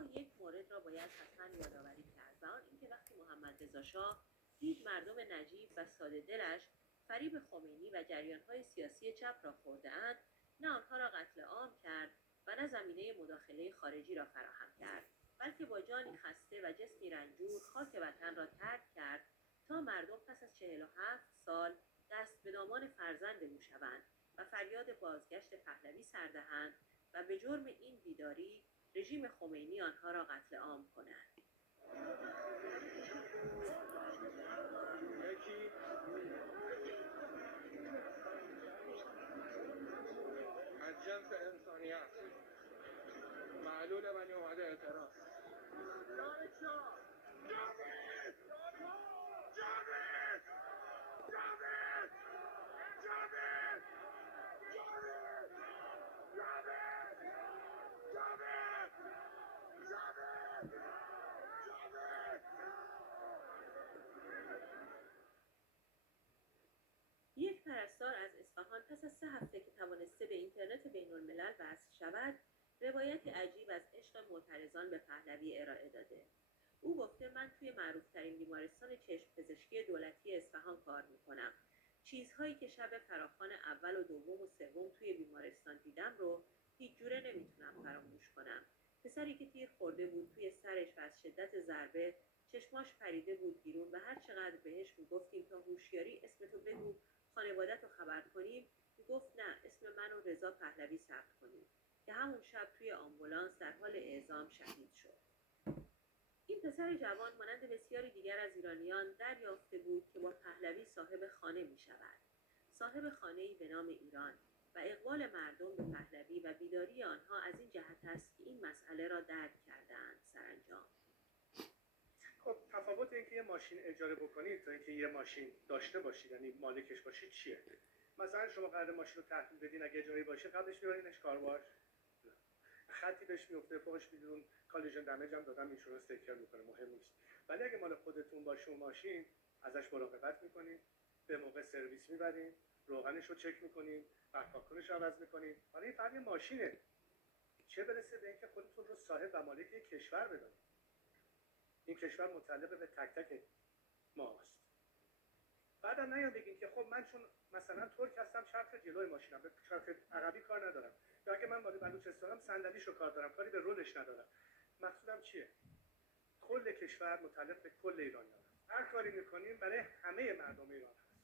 اما یک مورد را باید حتما یادآوری کرد و آن اینکه وقتی محمد رضا شاه دید مردم نجیب و ساده دلش فریب خمینی و جریان‌های سیاسی چپ را خورده‌اند، نه آنها را قتل عام کرد و نه زمینه مداخله خارجی را فراهم کرد، بلکه با جانی خسته و جسمی رنجور خاک وطن را ترک کرد تا مردم پس از 47 سال دست به دامان فرزند او شوند و فریاد بازگشت پهلوی سر دهند و به جرم این بیداری رژیم خمینی آنها را قتل عام کند. از جنس انسانیت معلول ولی اومده اعتراض. یک پرستار از اصفهان پس از 3 هفته که توانسته به اینترنت بین الملل وصل شود، روایت عجیب از عشق معترضان به پهلوی ارائه داده. او گفته من توی معروف‌ترین بیمارستان چشم پزشکی دولتی اصفهان کار میکنم. چیزهایی که شب فراخوان اول و دوم و سوم توی بیمارستان دیدم رو هیچ جوره نمیتونم فراموش کنم. پسری که تیر خورده بود توی سرش و از شدت ضربه چشماش پریده بود بیرون و هر چقدر بهش میگفتیم تا هوشیاری اسمتو بگو خانواده‌تو خبر کنیم، میگفت نه اسم منو رضا پهلوی ثبت کنیم، که همون شب توی آمبولانس در حال اعزام شهید شد. این پسر جوان مانند بسیاری دیگر از ایرانیان دریافته بود که با پهلوی صاحب خانه می شود. صاحب خانه‌ای به نام ایران و اقبال مردم به پهلوی و بیداری آنها از این جهت است که این مسئله را درک کرده‌اند. سرانجام خب تفاوت اینکه یه ماشین اجاره بکنید تا اینکه یه ماشین داشته باشید یعنی مالکش باشید چیه؟ مثلا شما قرار ماشین رو تحویل بدین اگه اجاره باشه قبلش میبرینش کارواش، خطی بهش میفته فوقش میدون کالژن دمیج هم دادم اینشورنس تکر میکنه مهم نیست. ولی اگه مال خودتون باشه اون ماشین ازش مراقبت میکنین، به موقع سرویس میبرین، روغنش رو چک میکنین، پاککنش رو عوض میکنین. برای این فقط ماشینه، چه برسه به اینکه خودتون رو صاحب و مالک یک کشور بدونید. این کشور متعلق به تک تک ماست. بعدم نیام بگین که خب من چون مثلا ترک هستم چرخ جلوی ماشینم به چرخ عقبی کار ندارم، یا اگه من مال بلوچستانم صندلیشو کار دارم کاری به رولش ندارم. مقصودم چیه؟ کل کشور متعلق به کل ایرانیان است. هر کاری میکنیم برای همه مردم ایران هست.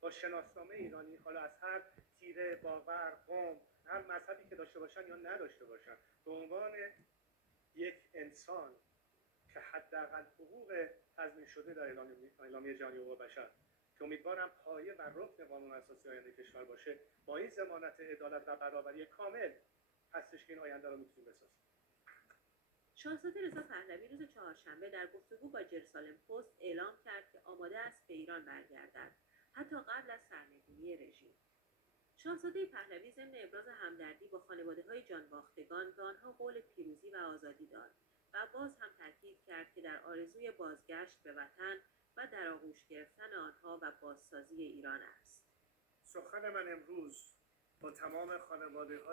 با شناسنامه ایرانی، حالا از هر تیره، باور، قوم، هر مذهبی که داشته باشن یا نداشته باشن، به عنوان یک انسان که حداقل حقوق تضمین شده در اعلامیه جهانی حقوق بشر که امیدوارم پایه و رکن قانون اساسی آینده کشور باشه، با این ضمانت عدالت و برابری کامل هستش که این آینده رو میتونیم بسازیم. شاهزاده رضا پهلوی روز چهارشنبه در گفتگو با جرسالم پست اعلام کرد که آماده است به ایران برگردد، حتی قبل از سرنگونی رژیم. شاهزاده پهلوی ضمن ابراز همدردی با خانواده‌های جانباختگان به آنها قول پیروزی و آزادی داد و باز هم تاکید کرد که در آرزوی بازگشت به وطن و در آغوش گرفتن آنها و بازسازی ایران است. سخن من امروز با تمام خانواده‌های